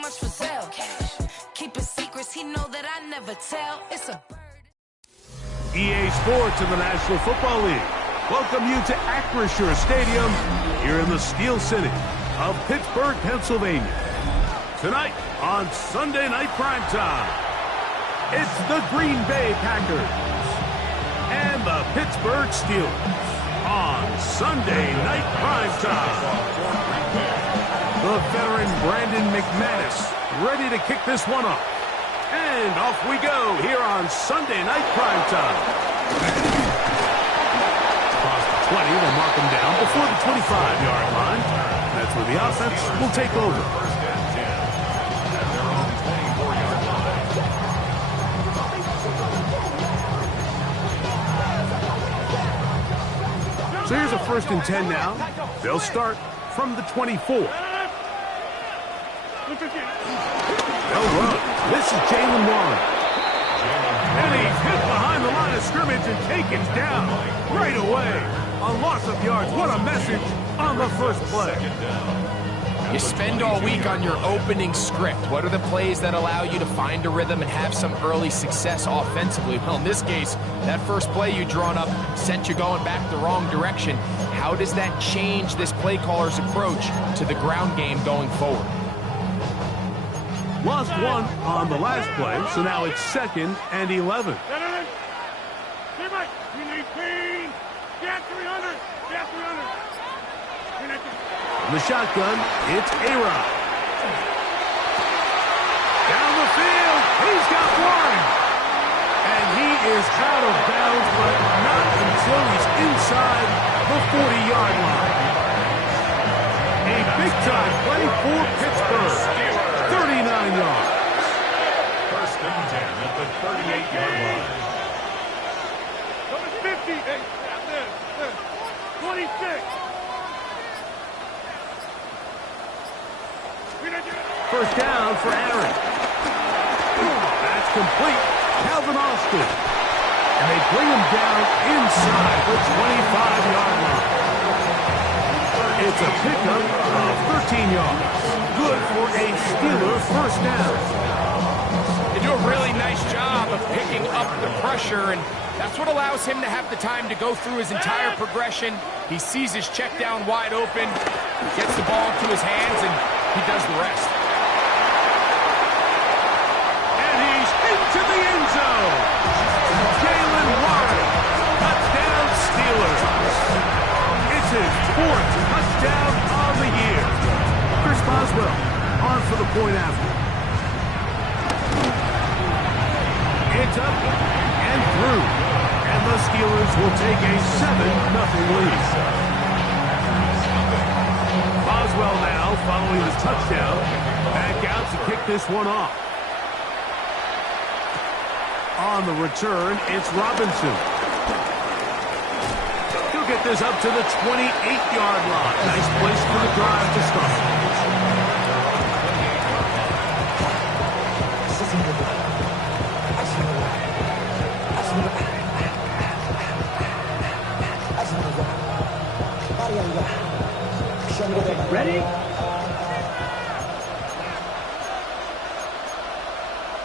much for sale. Keeping secrets, he know that I never tell. It's a EA Sports in the National Football League welcome you to Acrisure Stadium here in the Steel City of Pittsburgh, Pennsylvania. Tonight on Sunday Night Primetime, it's the Green Bay Packers and the Pittsburgh Steelers on Sunday Night Primetime. The veteran Brandon McManus ready to kick this one off. And off we go here on Sunday Night Primetime. Across the 20, they'll mark him down before the 25-yard line. That's where the offense will take over. So here's a 1st and 10 now. They'll start from the 24. They'll run. This is Jalen Warren. And he's hit behind the line of scrimmage and taken down right away. A loss of yards. What a message on the first play. You spend all week on your opening script. What are the plays that allow you to find a rhythm and have some early success offensively? Well, in this case, that first play you drawn up sent you going back the wrong direction. How does that change this play caller's approach to the ground game going forward? Lost one on the last play, so now it's 2nd and 11. In the shotgun, it's A-Rod. Down the field, he's got one. And he is out of bounds, but not until he's inside the 40-yard line. A big-time play for Pittsburgh. 39 yards. 1st and 10 at the 38-yard line. Number 50. Hey, 26. First down for Aaron. That's complete. Calvin Austin. And they bring him down inside the 25-yard line. It's a pickup of 13 yards. Good for a Steeler first down. They do a really nice job of picking up the pressure, and that's what allows him to have the time to go through his entire progression. He sees his check down wide open, gets the ball into his hands, and he does the rest. And he's into the end zone. Jalen Warren, touchdown Steelers. It's his 4th touchdown of the year. Chris Boswell on for the point after. It's up and through. And the Steelers will take a 7-0 lead. Boswell now following the touchdown. Back out to kick this one off. On the return, it's Robinson. He'll get this up to the 28-yard line. Nice place for the drive to start. Ready?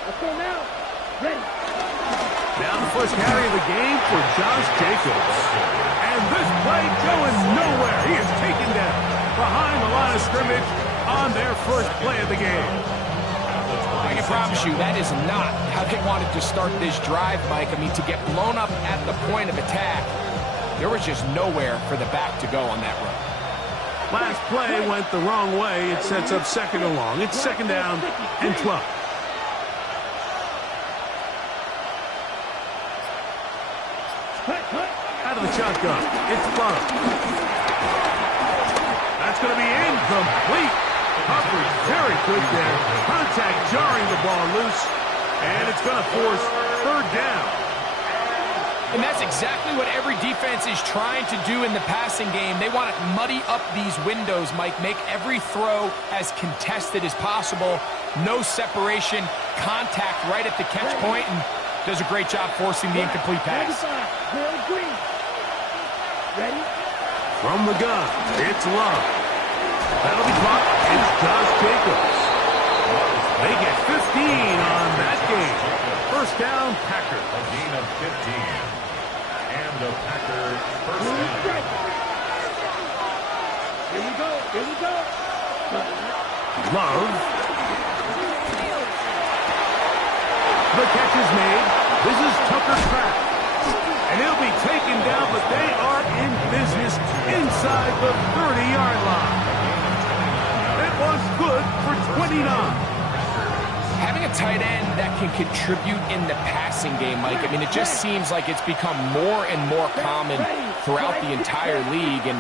Let's go now. Ready. Now the first carry of the game for Josh Jacobs. And this play going nowhere. He is taken down behind the line of scrimmage on their first play of the game. I can promise you that is not how they wanted to start this drive, Mike. I mean, to get blown up at the point of attack, there was just nowhere for the back to go on that run. Last play went the wrong way. It sets up 2nd and long. It's 2nd down and 12. Out of the shotgun. It's Love. That's going to be incomplete. Coverage very good there. Contact jarring the ball loose. And it's going to force 3rd down. And that's exactly what every defense is trying to do in the passing game. They want to muddy up these windows, Mike. Make every throw as contested as possible. No separation, contact right at the catch point, and does a great job forcing the incomplete pass. Ready? From the gun, it's Love. That'll be caught. It's Josh Jacobs. down, Packers. A gain of 15. And the Packers first down. Here we go. Here we go. Love. The catch is made. This is Tucker Kraft. And he'll be taken down, but they are in business inside the 30-yard line. It was good for 29. Having a tight end that can contribute in the passing game, Mike, I mean, it just seems like it's become more and more common throughout the entire league. And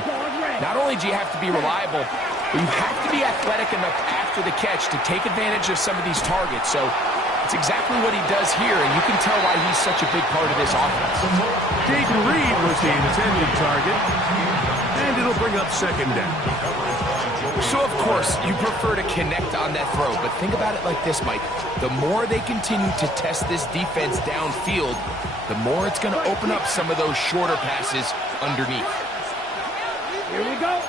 not only do you have to be reliable, but you have to be athletic enough after the catch to take advantage of some of these targets. So it's exactly what he does here, and you can tell why he's such a big part of this offense. Jaden Reed was the intended target, and it'll bring up second down. So, of course, you prefer to connect on that throw, but think about it like this, Mike. The more they continue to test this defense downfield, the more it's going to open up some of those shorter passes underneath. Here we go.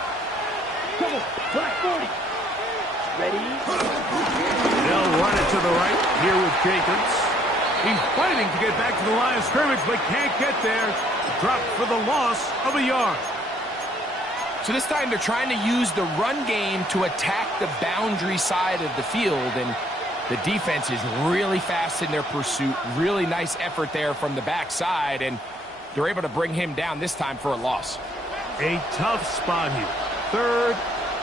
Come on, Black 40. Ready? They'll run it to the right here with Jacobs. He's fighting to get back to the line of scrimmage, but can't get there. Dropped for the loss of a yard. So this time they're trying to use the run game to attack the boundary side of the field, and the defense is really fast in their pursuit. Really nice effort there from the backside, and they're able to bring him down this time for a loss. A tough spot here. Third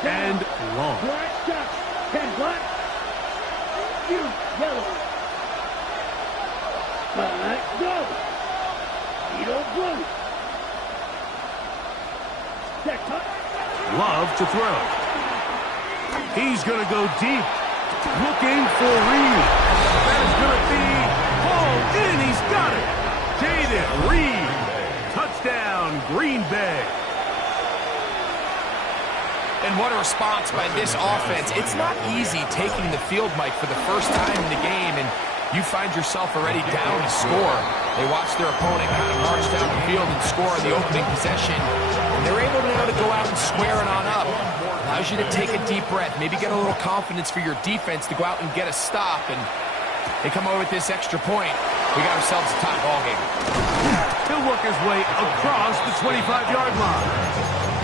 and long. Black shot. 10 black. You yellow. Black go. Edo blue. Check touch. Love to throw. He's going to go deep. Looking for Reed. That is going to be hauled in. He's got it. Jaden Reed. Touchdown, Green Bay. And what a response by this offense. It's not easy taking the field, Mike, for the first time in the game, and you find yourself already down to score. They watch their opponent kind of march down the field and score on the opening possession, and they're able now to go out and square it on up. Allows you to take a deep breath, maybe get a little confidence for your defense to go out and get a stop, and they come away with this extra point. We got ourselves a tie ball game. He'll work his way across the 25-yard line.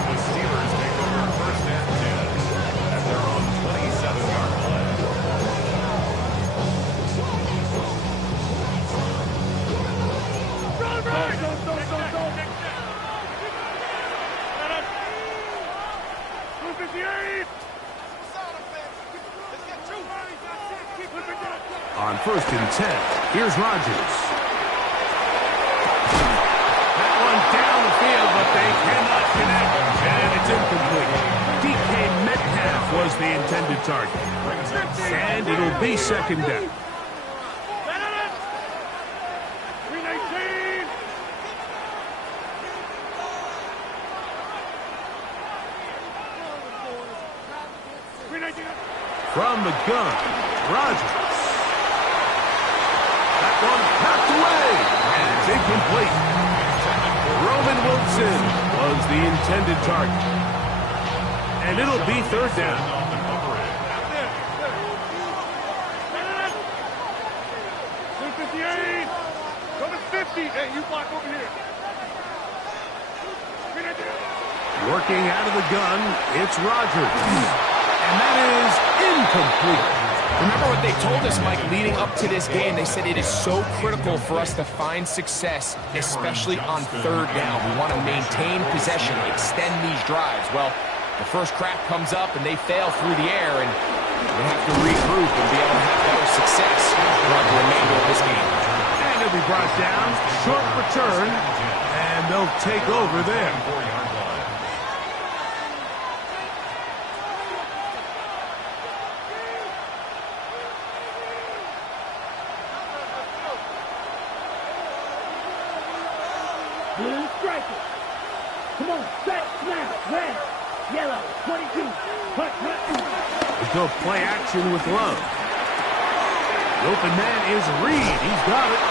The Steelers take over first and 10 at their own 27-yard line. On first and 10, here's Rodgers. That one down the field, but they cannot connect, and it's incomplete. DK Metcalf was the intended target, and it'll be second down. 319. From the gun, Rodgers. That one knocked away, and it's incomplete. Roman Wilson was the intended target, and it'll be third down. 258. Coming 50. Hey, you block over here. Working out of the gun, it's Rodgers. And that is incomplete. Remember what they told us, Mike, leading up to this game. They said it is so critical for us to find success, especially on third down. We want to maintain possession, extend these drives. Well, the first crack comes up, and they fail through the air, and they have to regroup and be able to have better success throughout the remainder of this game. And he'll be brought down, short return, and they'll take over there. Blue striker. Come on, set, snap, red, yellow, 22. Hut. They go play action with Love. The open man is Reed. He's got it.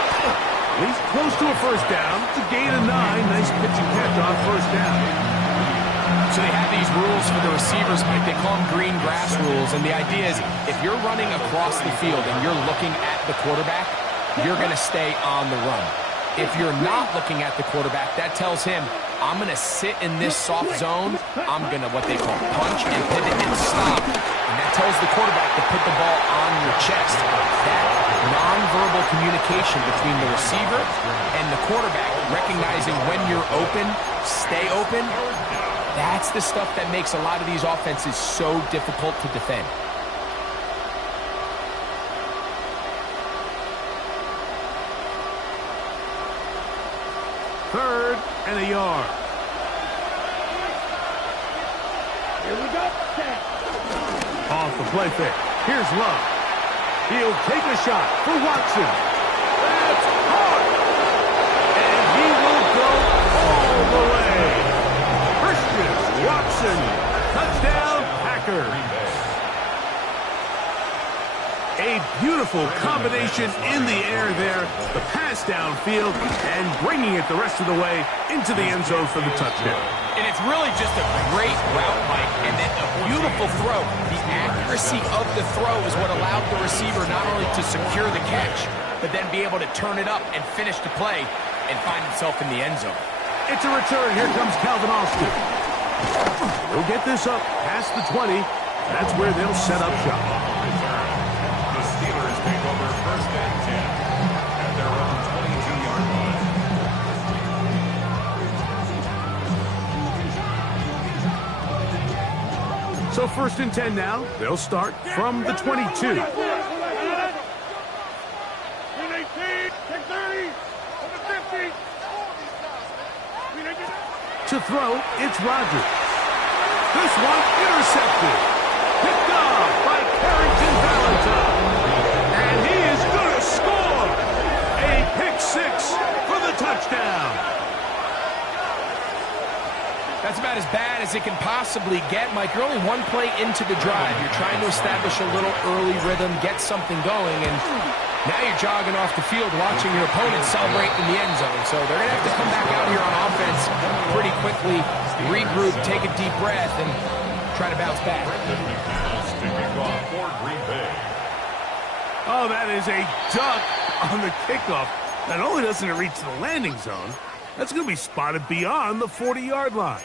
He's close to a first down. It's a gain of 9. Nice pitch and catch on first down. So they have these rules for the receivers, Mike. They call them green grass rules, and the idea is if you're running across the field and you're looking at the quarterback, you're going to stay on the run. If you're not looking at the quarterback, that tells him, I'm going to sit in this soft zone. I'm going to, what they call, punch and pivot and stop. And that tells the quarterback to put the ball on your chest. That nonverbal communication between the receiver and the quarterback, recognizing when you're open, stay open, that's the stuff that makes a lot of these offenses so difficult to defend. Third and a yard. Here we go. Off the play fake. Here's Love. He'll take a shot for Watson. That's hard. And he will go all the way. Christian Watson. Touchdown, Packers. A beautiful combination in the air there. The pass downfield and bringing it the rest of the way into the end zone for the touchdown. And it's really just a great route, Mike, and then a beautiful throw. The accuracy of the throw is what allowed the receiver not only to secure the catch, but then be able to turn it up and finish the play and find himself in the end zone. It's a return. Here comes Calvin Austin. He'll get this up past the 20. That's where they'll set up shop. The Steelers take over first and 10 at their own 22-yard line. So first and 10 now. They'll start from the 22. To throw, it's Rodgers. This one intercepted. Picked off by Carrington Valentine. And he is going to score. A pick six for the touchdown. That's about as bad as it can possibly get, Mike. You're only one play into the drive. You're trying to establish a little early rhythm, get something going, and now you're jogging off the field watching your opponent celebrate in the end zone. So they're going to have to come back out here on offense pretty quickly, regroup, take a deep breath, and try to bounce back. Oh, that is a duck on the kickoff. Not only doesn't it reach the landing zone, that's going to be spotted beyond the 40-yard line.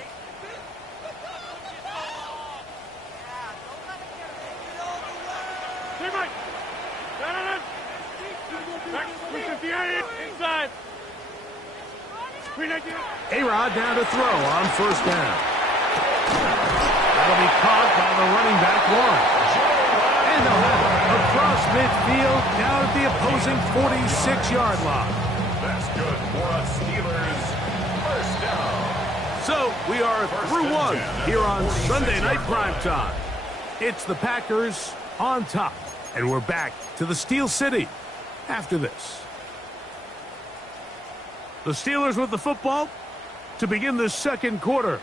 A-Rod down to throw on first down. That'll be caught by the running back, Warren. And they'll have it across midfield down at the opposing 46-yard line. That's good for us Steelers. First down. So we are through one here on Sunday Night Primetime. It's the Packers on top, and we're back to the Steel City after this. The Steelers with the football to begin the second quarter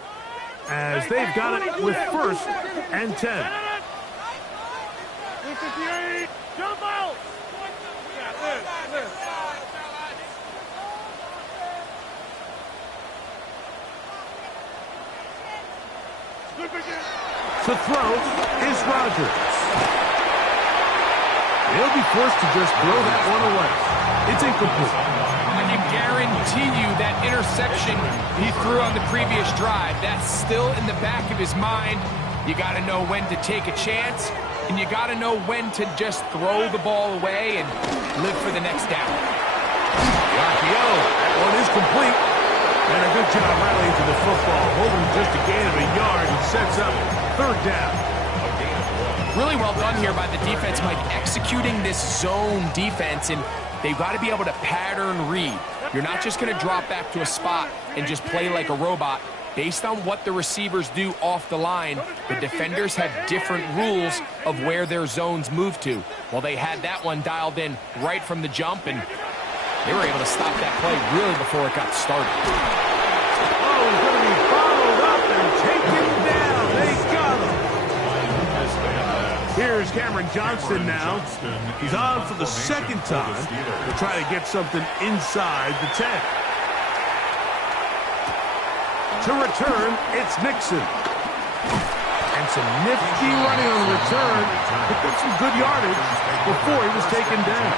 as they've got it with first and 10. Jump out! To throw is Rodgers. He'll be forced to just throw that one away. It's incomplete. I can guarantee you that interception he threw on the previous drive, that's still in the back of his mind. You got to know when to take a chance, and you got to know when to just throw the ball away and live for the next down. The RPO, that one is complete. And a good job rallying to the football, holding just a gain of a yard and sets up third down. Really well done here by the defense, Mike, executing this zone defense, and they've got to be able to pattern read. You're not just going to drop back to a spot and just play like a robot. Based on what the receivers do off the line, the defenders have different rules of where their zones move to. Well, they had that one dialed in right from the jump, and they were able to stop that play really before it got started. Oh, he's going to be followed up and taken down. They got him. Here's Cameron Johnston now. He's on for the second time to try to get something inside the 10. To return, it's Nixon. And some nifty running on the return. Picked up some good yardage before he was taken down.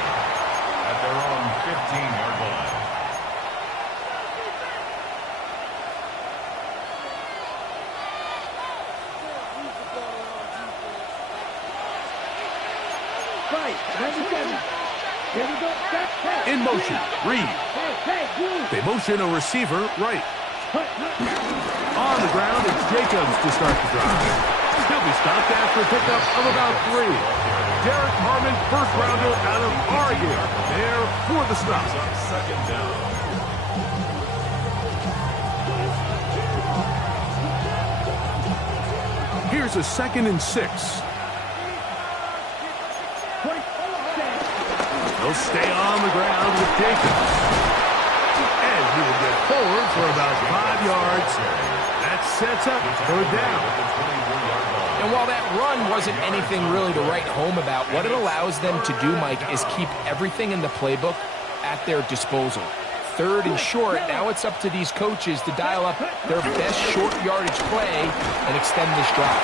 at their own 15-yard line. In motion, Reed. They motion a receiver right. On the ground, it's Jacobs to start the drive. He'll be stopped after a pickup of about 3. Derek Harmon, first rounder out of Oregon, there for the stop. Second down. Here's a 2nd and 6. He'll stay on the ground with Jacobs. And he will get forward for about 5 yards. That sets up third down. And while that run wasn't anything really to write home about, what it allows them to do, Mike, is keep everything in the playbook at their disposal. 3rd and short, now it's up to these coaches to dial up their best short yardage play and extend this drive.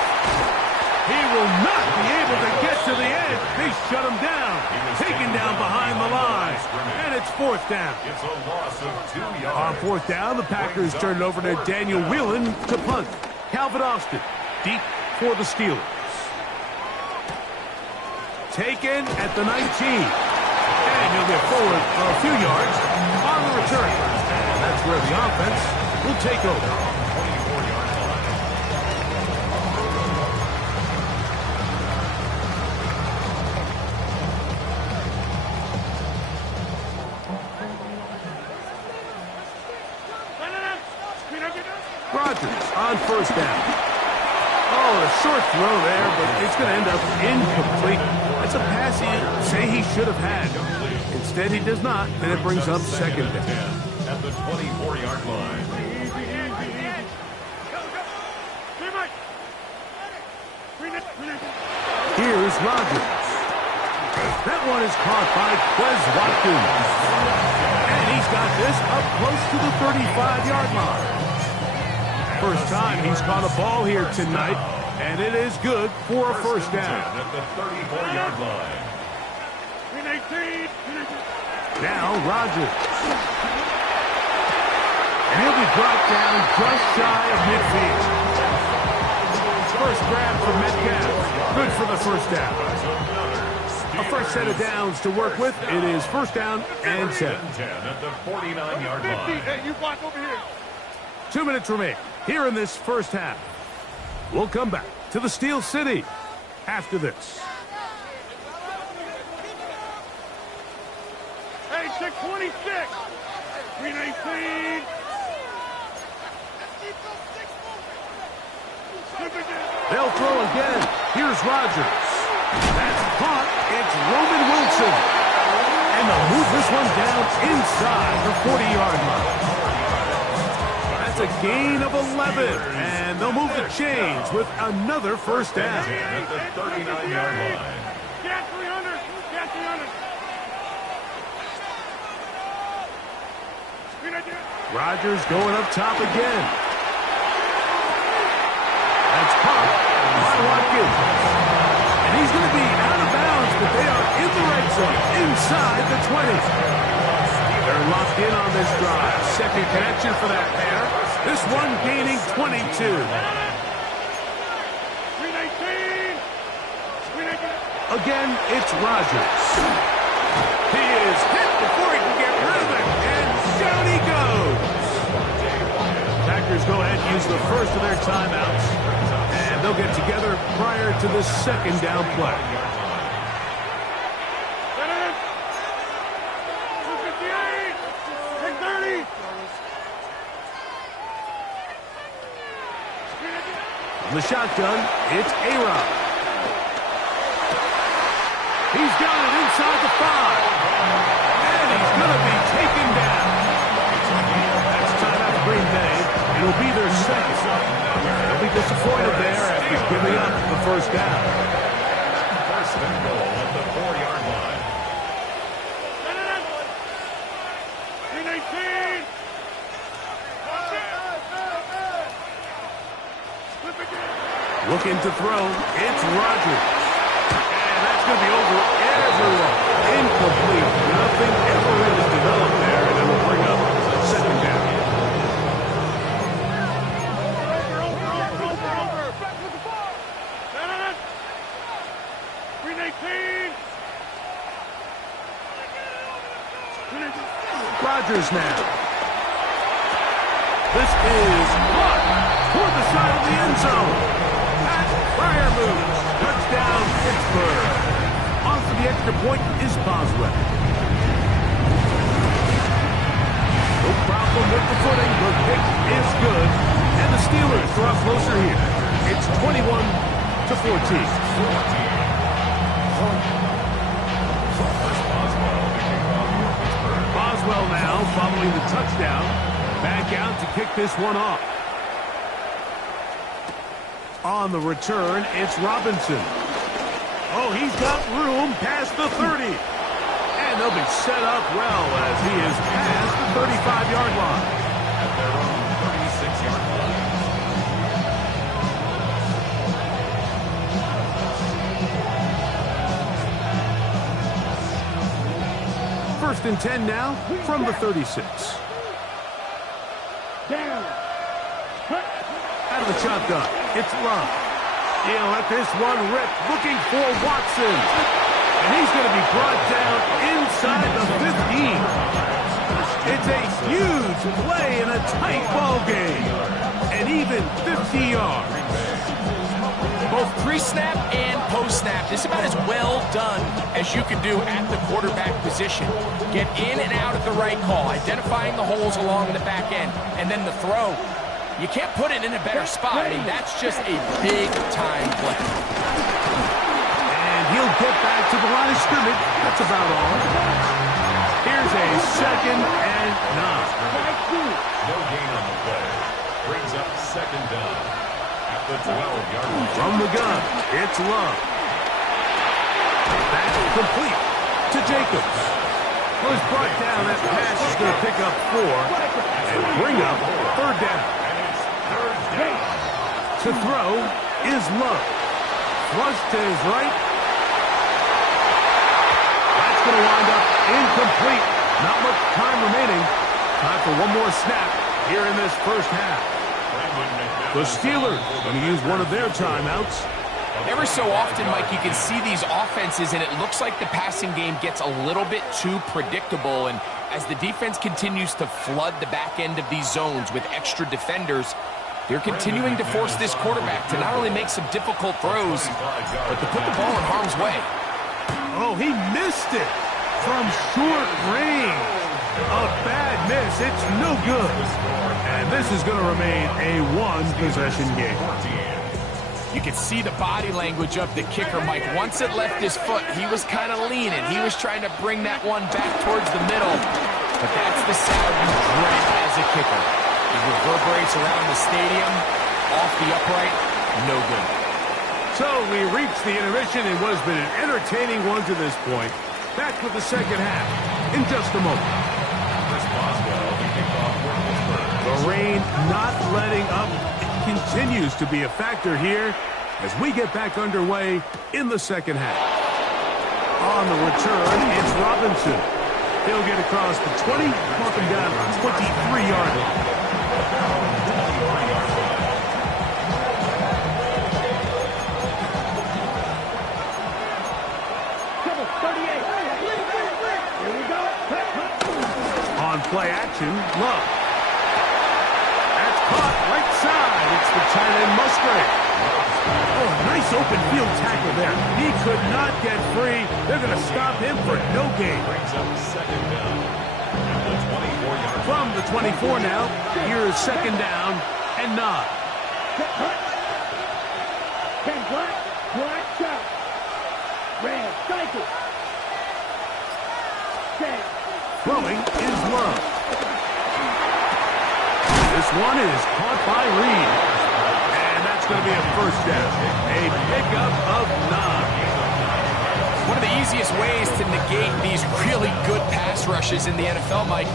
He will not be able to get to the edge. They shut him down. Taken down behind the line. And it's 4th down. It's a loss of 2 yards. On 4th down, the Packers turn it over to Daniel Whelan to punt. Calvin Austin, deep for the Steelers. Taken at the 19. And he'll get forward a few yards on the return. And that's where the offense will take over. 24-yard line. Rodgers on 1st down. Oh, a short throw there, but it's going to end up incomplete. That's a pass he'd say he should have had. Instead, he does not, and it brings up 2nd down. At the 24-yard line. Here's Rodgers. That one is caught by Quez Watkins. And he's got this up close to the 35-yard line. First time he's caught a ball here tonight, and it is good for a 1st down. At the 34-yard line. Now Rodgers. And he'll be brought down just shy of midfield. First grab for Metcalf. Good for the 1st down. A fresh set of downs to work with. It is 1st down and 10. At the 49-yard line. Hey, you block over here. 2 minutes remain here in this 1st half. We'll come back to the Steel City after this. Hey, 626. 319. They'll throw again. Here's Rodgers. That's caught. It's Roman Wilson. And they'll move this one down inside the 40-yard line. That's a gain of 11. And they'll move the chains with another 1st down. At the 39-yard line. Get 300. Get 300. Rodgers going up top again. That's caught by Watkins. And he's going to be out of bounds, but they are in the red zone, inside the 20. They're locked in on this drive. 2nd connection for that pair. This one gaining 22. Again, it's Rodgers. He is hit before he can get rid of it, and down he goes. Packers go ahead and use the first of their timeouts, and they'll get together prior to the 2nd down play. From the shotgun, it's A-Rod. He's got it inside the 5. And he's going to be taken down. That's timeout for Green Bay. It'll be their 2nd. They'll be disappointed there after giving up the 1st down. 1st and goal at the 4-yard line. Looking to throw, it's Rodgers. And that's going to be over everyone. Incomplete. Nothing Rodgers now. This is caught toward the side of the end zone. Pat Fryer moves. Touchdown, Pittsburgh. On for the extra point is Boswell. No problem with the footing. The kick is good. And the Steelers draw closer here. It's 21-14. Boswell now following the touchdown. Back out to kick this one off. On the return, it's Robinson. Oh, he's got room past the 30. And they'll be set up well as he is past the 35-yard line. At their own 36-yard line. First and 10 now from the 36. Down. Out of the shotgun, it's Love. He'll let this one rip, looking for Watson. And he's going to be brought down inside the 15. It's a huge play in a tight ball game. And even 50 yards. Both pre-snap and post-snap, this is about as well done as you can do at the quarterback position. Get in and out at the right call, identifying the holes along the back end, and then the throw. You can't put it in a better spot. I mean, that's just a big-time play. And he'll get back to the line of scrimmage. That's about all. Here's a 2nd and 9. No gain on the play. Brings up 2nd down. At the 12-yard line. From the gun, it's Love. That's complete to Jacobs. Well, he's brought down. That pass is going to pick up 4 and bring up 3rd down. To throw is Love. Flush to his right. That's going to wind up incomplete. Not much time remaining. Time for one more snap here in this first half. The Steelers going to use one of their timeouts. Every so often, Mike, you can see these offenses, and it looks like the passing game gets a little bit too predictable. And as the defense continues to flood the back end of these zones with extra defenders, they're continuing to force this quarterback to not only make some difficult throws, but to put the ball in harm's way. Oh, he missed it from short range. A bad miss. It's no good. And this is going to remain a one-possession game. You can see the body language of the kicker, Mike. Once it left his foot, he was kind of leaning. He was trying to bring that one back towards the middle. But that's the sound you dread as a kicker. It reverberates around the stadium, off the upright, no good. So we reached the intermission in what has been an entertaining one to this point. Back with the second half in just a moment. The rain not letting up. It continues to be a factor here as we get back underway in the second half. On the return, it's Robinson. He'll get across the 20, walk him down to the 23-yard line. On play action, Love. That's caught right side. It's the tight end Musgrave. Oh, nice open field tackle there. He could not get free. They're going to stop him for no gain. Brings up 2nd down at the 24-yard line. From the 24 now, here's 2nd down and 9. Ken Black, black shot. Red, cycle. Set. Throwing is Love. This one is caught by Reed. And that's going to be a 1st down. A pickup of 9. One of the easiest ways to negate these really good pass rushes in the NFL, Mike,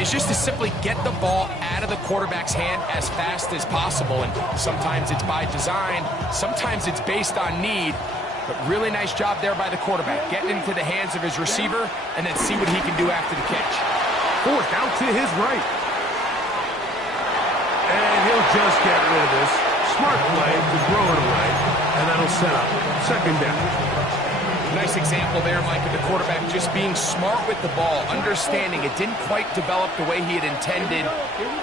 is just to simply get the ball out of the quarterback's hand as fast as possible. And sometimes it's by design, sometimes it's based on need. But really nice job there by the quarterback, getting into the hands of his receiver and then see what he can do after the catch. 4th out to his right. And he'll just get rid of this. Smart play to throw it away. And that'll set up 2nd down. Nice example there, Mike, of the quarterback just being smart with the ball, understanding it didn't quite develop the way he had intended.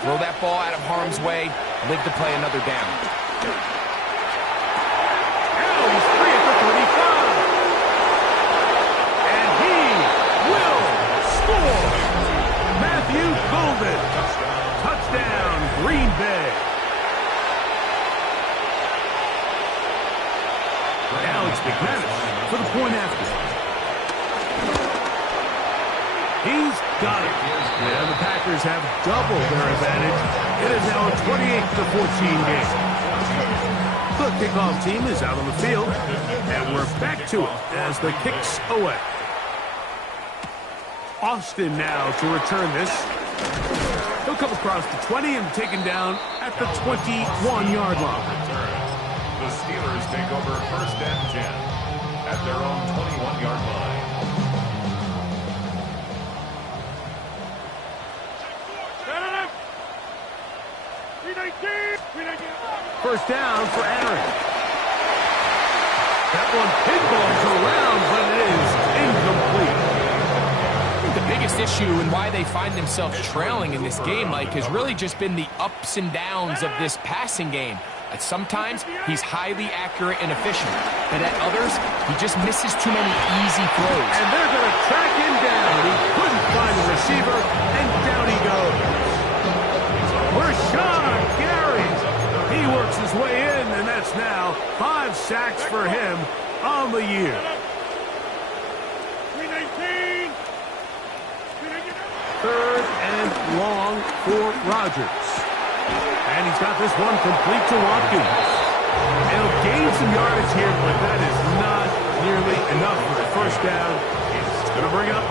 Throw that ball out of harm's way, live to play another down. Now he's free at the 35. And he will score. Matthew Golden. Touchdown, Green Bay. Alex McManus for the point after. He's got it. And the Packers have doubled their advantage. It is now a 28-14 game. The kickoff team is out on the field, and we're back to it as the kick's away. Austin now to return this. He'll come across the 20 and taken down at the 21-yard line. The Steelers take over first and 10 at their own 21-yard line. First down for Aaron. That one pinballs around, but it is incomplete. I think the biggest issue and why they find themselves trailing in this game, Mike, has really just been the ups and downs of this passing game. At sometimes, he's highly accurate and efficient, but at others, he just misses too many easy throws. And they're going to track him down. He couldn't find a receiver, and down he goes. Rashawn Gary. He works his way in, and that's now 5 sacks for him on the year. Third and long for Rodgers. And he's got this one complete to Watkins. He'll gain some yardage here, but that is not nearly enough for the first down. It's going to bring up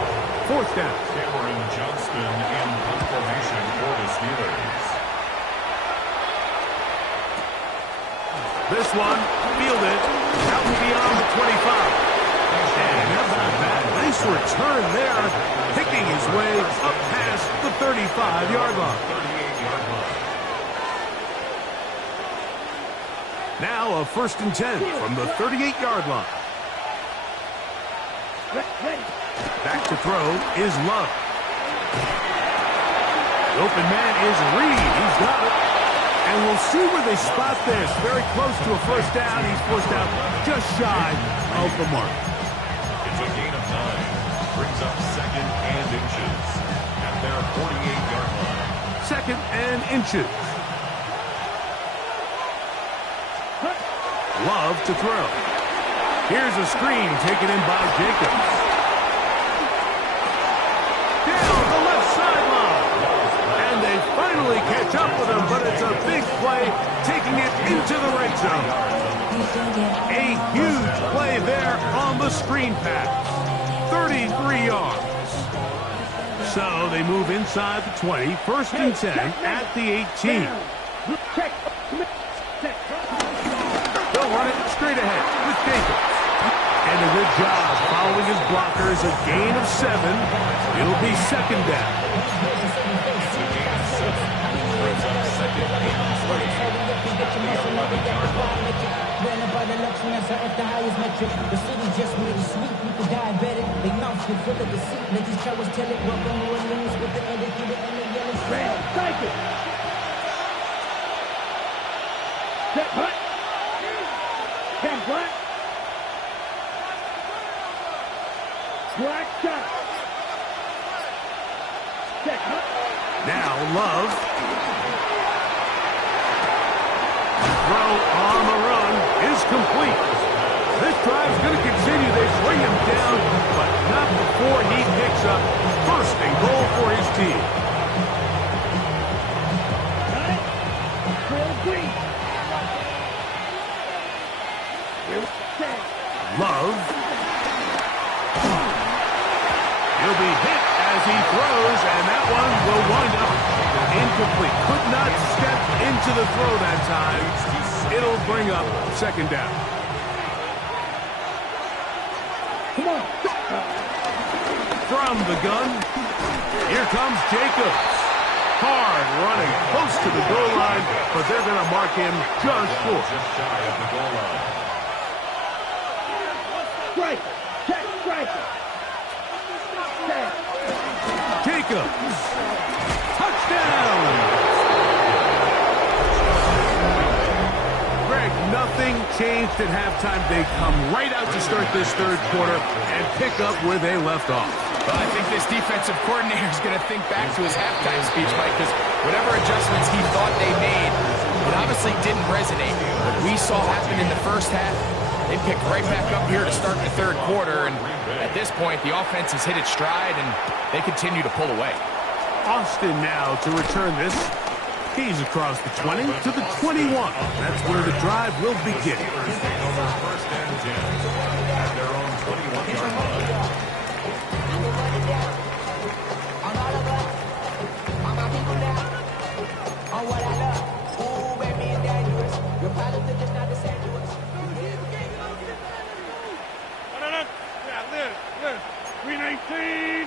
fourth down. Cameron Johnston in formation for the Steelers. This one fielded out beyond the 25. And how about that? Nice return there, picking his way up past the 35-yard line. 38-yard line. Now a first and 10 from the 38-yard line. Back to throw is Love. The open man is Reed. He's got it. And we'll see where they spot this. Very close to a first down. He's forced out just shy of the mark. It's a gain of 9. Brings up second and inches at their 48-yard line. Second and inches. Love to throw. Here's a screen taken in by Jacobs. Down the left sideline. And they finally catch up with him, but it's a big play, taking it into the red zone. A huge play there on the screen pass. 33 yards. So they move inside the 20, first and 10 at the 18. They'll run it straight ahead with Jacobs. And a good job following his blockers, a gain of 7. It'll be second down. It's a gain of 7. Brings up second and 3 at the 11-yard line. At the highest metric, the city just made it sweet. People diabetic, they mouths get full of deceit. Let these cowards tell it. Welcome to New Orleans with the educated and the yellow shred. Thank you. Set hut. Ten black. Black shot. Set hut. Now Love. Throw on the run is complete. This drive's going to continue. They bring him down, but not before he picks up first and goal for his team. Got it. Trail green. Here's set. Love. He'll be hit as he throws, and that one will wind up incomplete. Could not step into the throw that time. It'll bring up second down. Come on. From the gun, here comes Jacobs. Hard running close to the goal line, but they're going to mark him just short. Just shy of the goal line. Right. Check. Jacobs. Touchdown. Greg, nothing changed at halftime. They come right out to start this third quarter and pick up where they left off. Well, I think this defensive coordinator is going to think back to his halftime speech, Mike, because whatever adjustments he thought they made, it obviously didn't resonate. What we saw happen in the first half, they picked right back up here to start the third quarter, and at this point, the offense has hit its stride, and they continue to pull away. Austin now to return this. He's across the 20 to the 21. That's where the drive will begin. First and 10 at their own 21-yard line. Live. 319.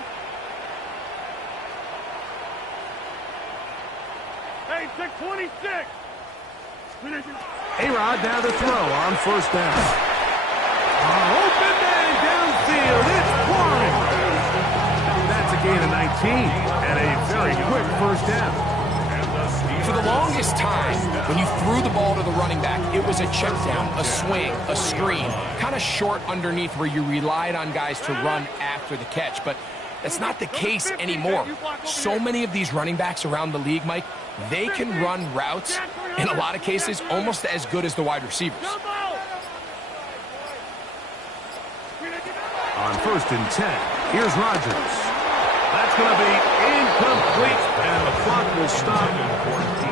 Hey, 626. A-Rod now to throw on first down. Open man downfield. It's one. That's a gain of 19 and a very quick first down. For the longest time, when you threw the ball to the running back, it was a check down, a swing, a screen, kind of short underneath where you relied on guys to run after the catch. But that's not the case anymore. So many of these running backs around the league, Mike, they can run routes, in a lot of cases, almost as good as the wide receivers. On first and 10, here's Rodgers. That's going to be incomplete, and the clock will stop.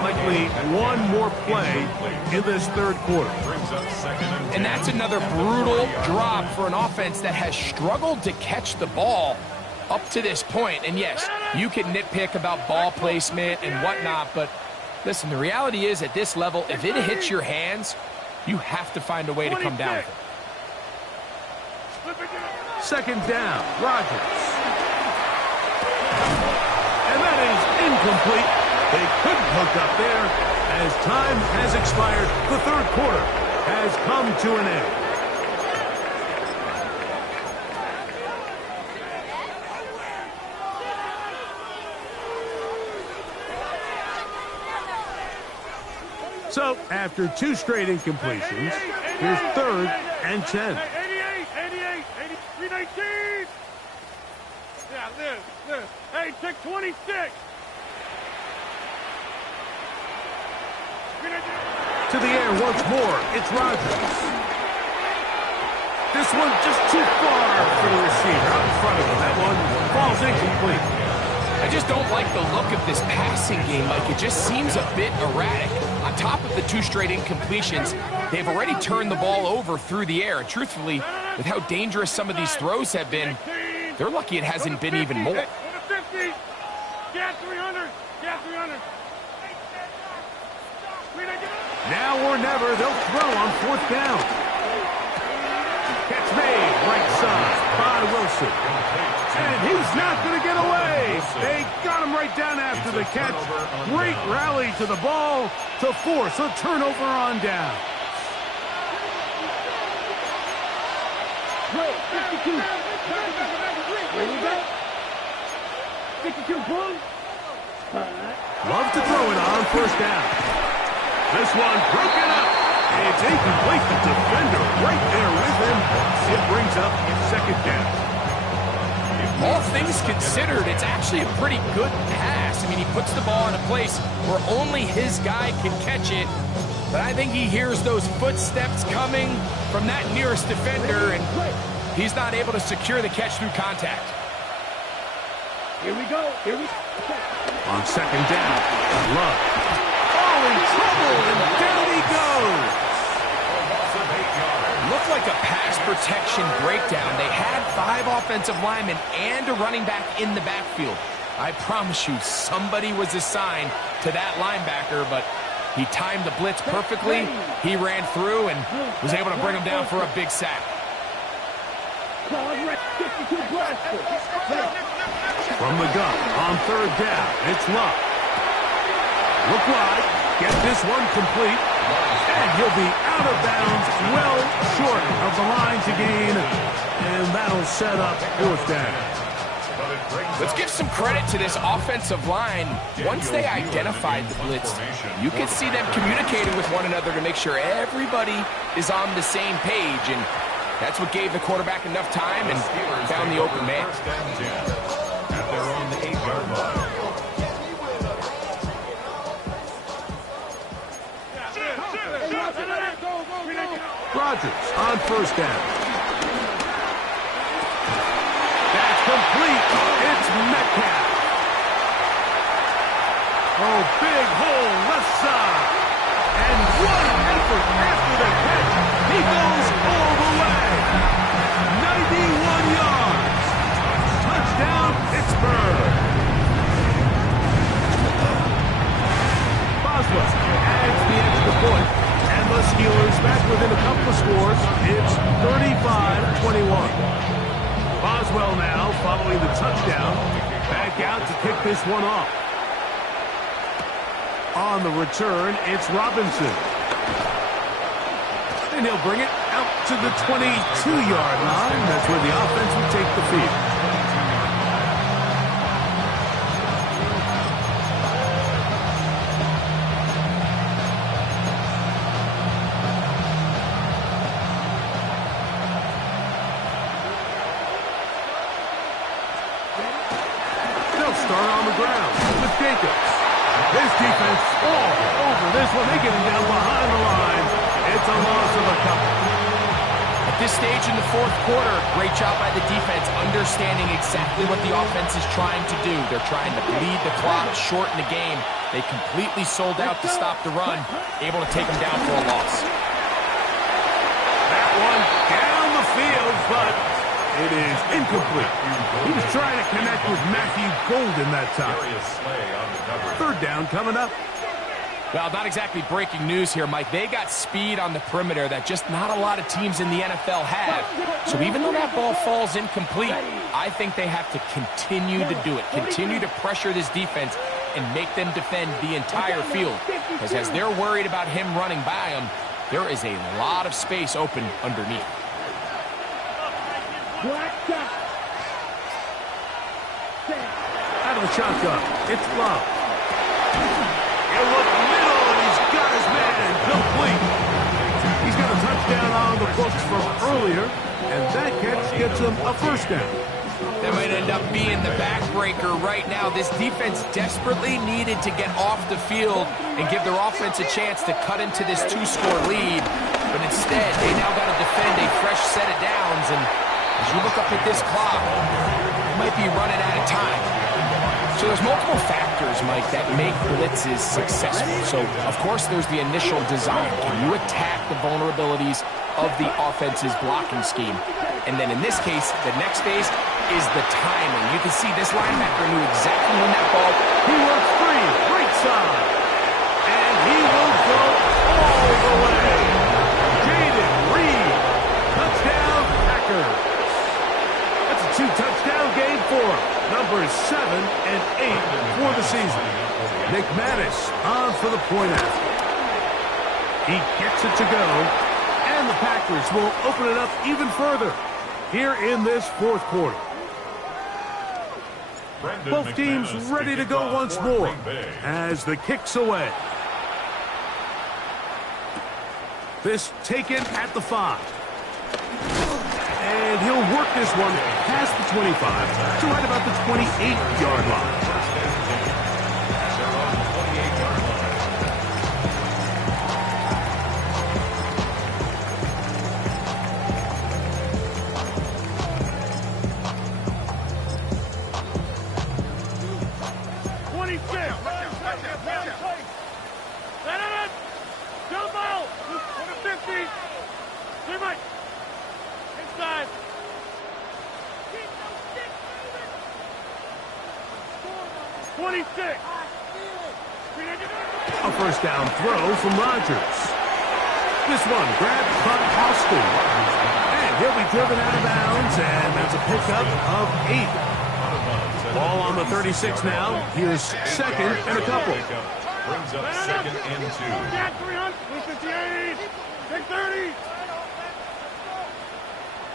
Likely one more play in this third quarter. And that's another brutal drop for an offense that has struggled to catch the ball up to this point. And yes, you can nitpick about ball placement and whatnot, but listen, the reality is at this level, if it hits your hands, you have to find a way to come down with it. Second down, Rodgers. And that is incomplete. They couldn't hook up there as time has expired. The third quarter has come to an end. So, after two straight incompletions, here's third and 10. 88, 319. Yeah, live. Hey, 626. To the air once more, it's Rodgers. This one just too far for the receiver. Out in front of him, that one falls incomplete. I just don't like the look of this passing game, Mike. It just seems a bit erratic. On top of the two straight incompletions, they've already turned the ball over through the air. And truthfully, with how dangerous some of these throws have been, they're lucky it hasn't been even more. Yeah, 300. Now or never, they'll throw on fourth down. Catch made, right side by Wilson. And he's not going to get away. They got him right down after the catch. Great rally to the ball to force a turnover on down. 52. Here we go. 52 points. Love to throw it on first down. This one broken up. It's incomplete. The defender right there with him. It brings up second down. All things considered, it's actually a pretty good pass. I mean, he puts the ball in a place where only his guy can catch it. But I think he hears those footsteps coming from that nearest defender, and he's not able to secure the catch through contact. Here we go. On second down, Love. In trouble, and down he goes. Looked like a pass protection breakdown. They had 5 offensive linemen and a running back in the backfield. I promise you, somebody was assigned to that linebacker, but he timed the blitz perfectly. He ran through and was able to bring him down for a big sack. From the gun, on third down, it's Love. Look wide. Get this one complete. And he'll be out of bounds, well short of the line to gain. And that'll set up 4th down. Let's give some credit to this offensive line. Once they identified the blitz, you could see them communicating with one another to make sure everybody is on the same page. And that's what gave the quarterback enough time and found the open man. At their own 8-yard line. Rodgers on 1st down. That's complete. It's Metcalf. Oh, big hole left side. And what an effort after the catch. He goes all the way. 91 yards. Touchdown, Pittsburgh. Boswell adds the extra point. And the Steelers back within a couple of scores. It's 35-21. Boswell now following the touchdown. Back out to kick this one off. On the return, it's Robinson. And he'll bring it out to the 22-yard line. That's where the offense will take the field. Start on the ground with Jacobs. This defense all over this one. They get him down behind the line. It's a loss of a couple. At this stage in the 4th quarter, great job by the defense, understanding exactly what the offense is trying to do. They're trying to bleed the clock, shorten the game. They completely sold out to stop the run, able to take them down for a loss. That one down the field, but it is incomplete. He was trying to connect with Matthew Golden that time. 3rd down coming up. Well, not exactly breaking news here, Mike. They got speed on the perimeter that just not a lot of teams in the NFL have. So even though that ball falls incomplete, I think they have to continue to do it. Continue to pressure this defense and make them defend the entire field. Because as they're worried about him running by them, there is a lot of space open underneath. Out of the shotgun, it's Love. He'll look middle, and he's got his man complete. He's got a touchdown on the books from earlier, and that catch gets him a 1st down. That might end up being the backbreaker right now. This defense desperately needed to get off the field and give their offense a chance to cut into this 2-score lead. But instead, they now got to defend a fresh set of downs. And as you look up at this clock, they might be running out of time. So there's multiple factors, Mike, that make blitzes successful. So, of course, there's the initial design. Can you attack the vulnerabilities of the offense's blocking scheme? And then in this case, the next phase is the timing. You can see this linebacker knew exactly when that ball. He works free, right side. And he will go all the way. Jaden Reed, touchdown Packers. That's a 2-touchdown game for him. Numbers 7 and 8 for the season. McManus on for the point after. He gets it to go, and the Packers will open it up even further here in this 4th quarter. Both teams ready to go once more as the kick's away. This taken at the 5. And he'll work this one past the 25 to right about the 28-yard line. Inside. A 1st down throw from Rodgers. This one grabbed Gronkowski. And he'll be driven out of bounds, and that's a pickup of 8. Ball on the 36 now. Here's 2nd and a couple. Brings up second and 2. Jack 300, 258, 630.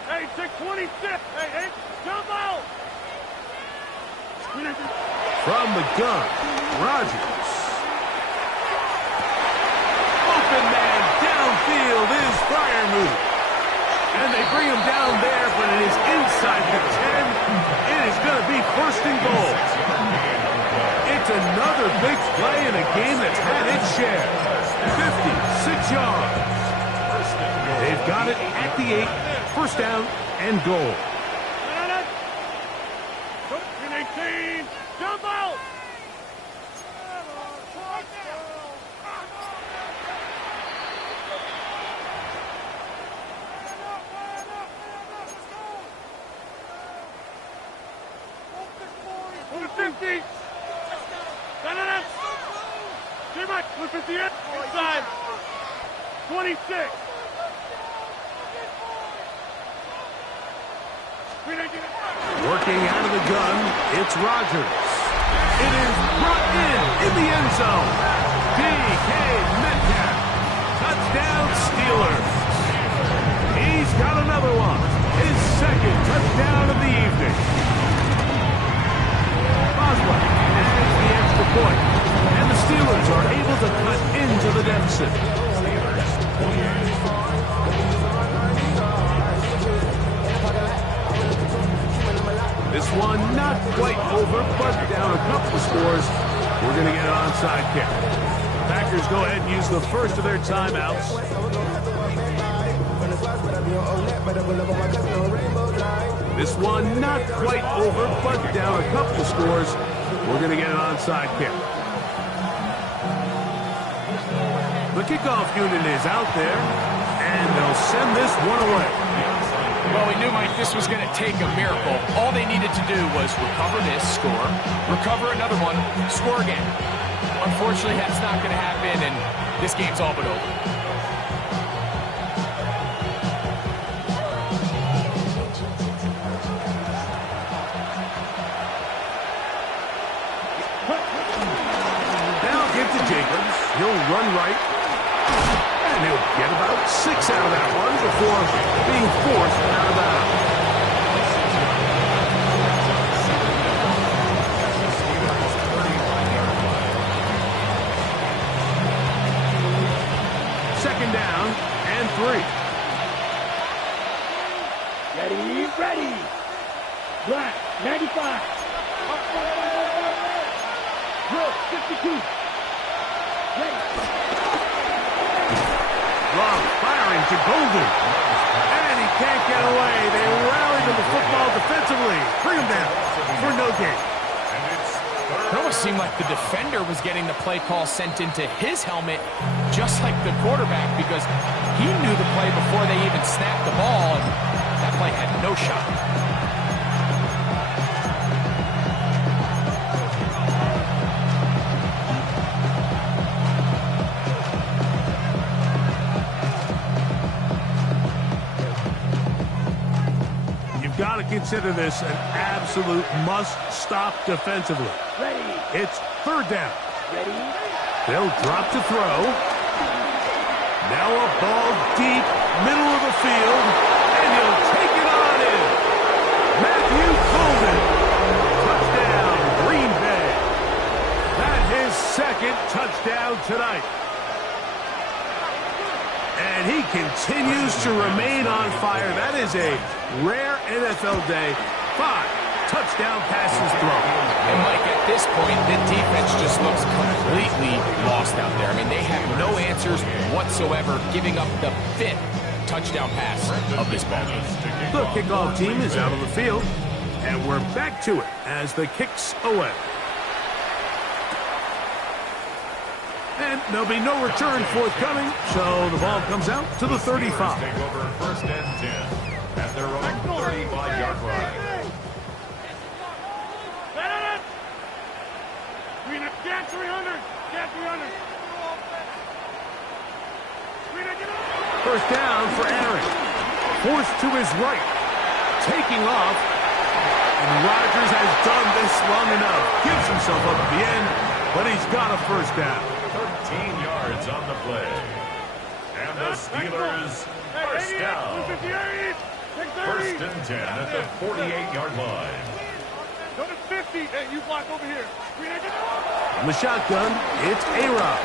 Hey, 626. Hey, jump out. From the gun, Rodgers. Open man downfield is Freiermuth. And they bring him down there, but it is inside the 10. It is going to be first and goal. It's another big play in a game that's had its share. 56 yards. They've got it at the 8. First down and goal. 18, jump out. Inside. 26. Working out of the gun, it's Rodgers. It is brought in the end zone. DK Metcalf. Touchdown Steelers. He's got another one. His second touchdown of the evening. Boswell misses the extra point, and the Steelers are able to cut into the deficit. This one not quite over, but down a couple of scores. We're going to get an onside kick. Packers go ahead and use the first of their timeouts. This one not quite over, but down a couple of scores. We're going to get an onside kick. The kickoff unit is out there, and they'll send this one away. Well, we knew, Mike, this was going to take a miracle. All they needed to do was recover this, score, recover another one, score again. Unfortunately, that's not going to happen, and this game's all but over. Now give to Jacobs. He'll run right. And he'll get about 6 out of that one before being forced out of bounds. Second down and 3. Ready. Black, 95. Drill, 52. Ready. Love firing to Golden. And he can't get away. They rally to the football defensively. Bring him down for no gain. It almost seemed like the defender was getting the play call sent into his helmet, just like the quarterback, because he knew the play before they even snapped the ball, and that play had no shot. Got to consider this an absolute must-stop defensively. Ready. It's third down. Ready. They'll drop to throw. Now a ball deep, middle of the field, and he'll take it on in. Matthew Golden. Touchdown, Green Bay. That's his second touchdown tonight. And he continues to remain on fire. That is a rare NFL day. 5 touchdown passes thrown. And Mike, at this point, the defense just looks completely lost out there. I mean, they have no answers whatsoever, giving up the 5th touchdown pass of this ball game. The kickoff team is out of the field, and we're back to it as the kick's away. And there'll be no return forthcoming, so the ball comes out to the 35. Take over first and 10 at their own 35-yard line. Jack 300. Jack 300. First down for Aaron. Forced to his right. Taking off. And Rodgers has done this long enough. Gives himself up at the end, but he's got a first down. yards on the play. And the Steelers first down. First and 10 at the 48-yard line. Go to 50. Hey, you block over here. On the shotgun, it's A-Rod.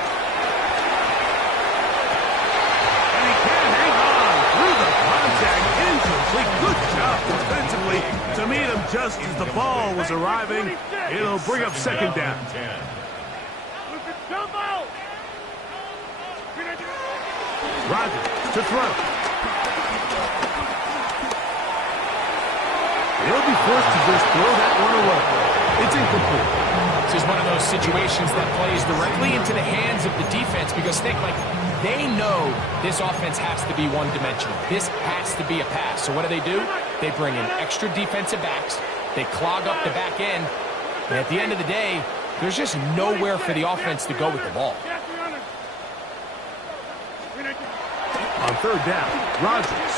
And he can't hang on through the contact. Incomplete. Good job defensively to meet him just as the ball was arriving. It'll bring up second down. Jump out. Rodgers to throw. He'll be forced to just throw that one away. It's incomplete. This is one of those situations that plays directly into the hands of the defense because they know this offense has to be one-dimensional. This has to be a pass. So what do? They bring in extra defensive backs. They clog up the back end. And at the end of the day, there's just nowhere for the offense to go with the ball. On third down, Rodgers.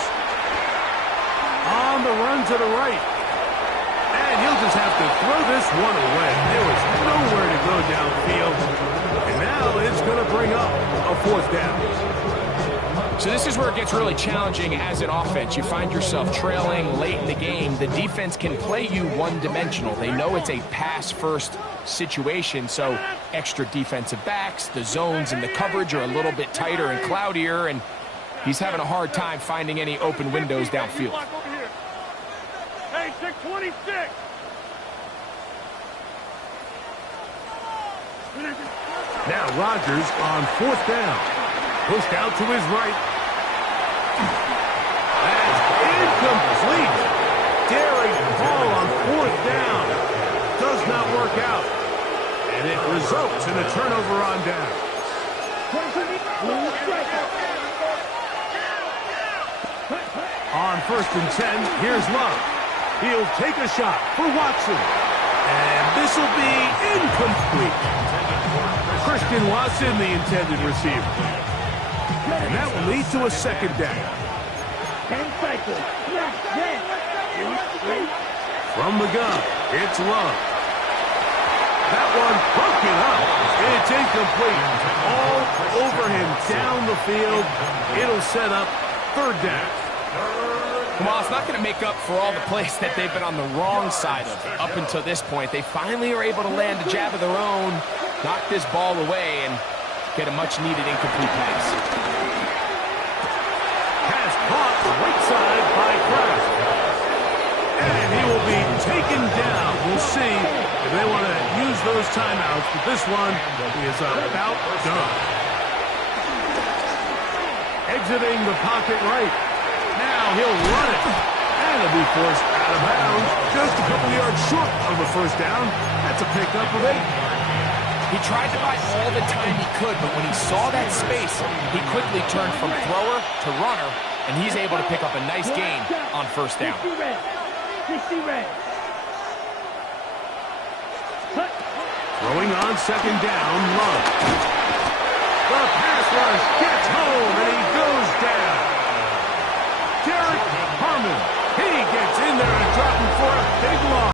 On the run to the right. And he'll just have to throw this one away. There was nowhere to go downfield. And now it's going to bring up a fourth down. So this is where it gets really challenging as an offense. You find yourself trailing late in the game. The defense can play you one-dimensional. They know it's a pass-first situation, so extra defensive backs, the zones and the coverage are a little bit tighter and cloudier, and he's having a hard time finding any open windows downfield. Hey, 626. Now Rodgers on fourth down. Pushed out to his right. That's incomplete. Daring ball on fourth down. Does not work out. And it results in a turnover on down. On first and 10, here's Love. He'll take a shot for Watson. And this will be incomplete. Christian Watson, the intended receiver. And that will lead to a second down. 10 cycles. From the gun, it's Love. That one broken up. It's incomplete. All over him down the field. It'll set up third down. Well, it's not going to make up for all the plays that they've been on the wrong side of up until this point. They finally are able to land a jab of their own, knock this ball away, and get a much-needed incomplete pass. Pass caught right side by Kraft. And he will be taken down. We'll see if they want to use those timeouts, but this one is about done. Exiting the pocket right. Now he'll run it. And it'll be forced out of bounds. Just a couple yards short of the first down. That's a pickup of 8. He tried to buy all the time he could, but when he saw that space, he quickly turned from thrower to runner, and he's able to pick up a nice gain on first down. 60 red. Throwing on second down, Love. The pass rush gets home, and he goes down. Derek Harmon, he gets in there and dropping for a big loss.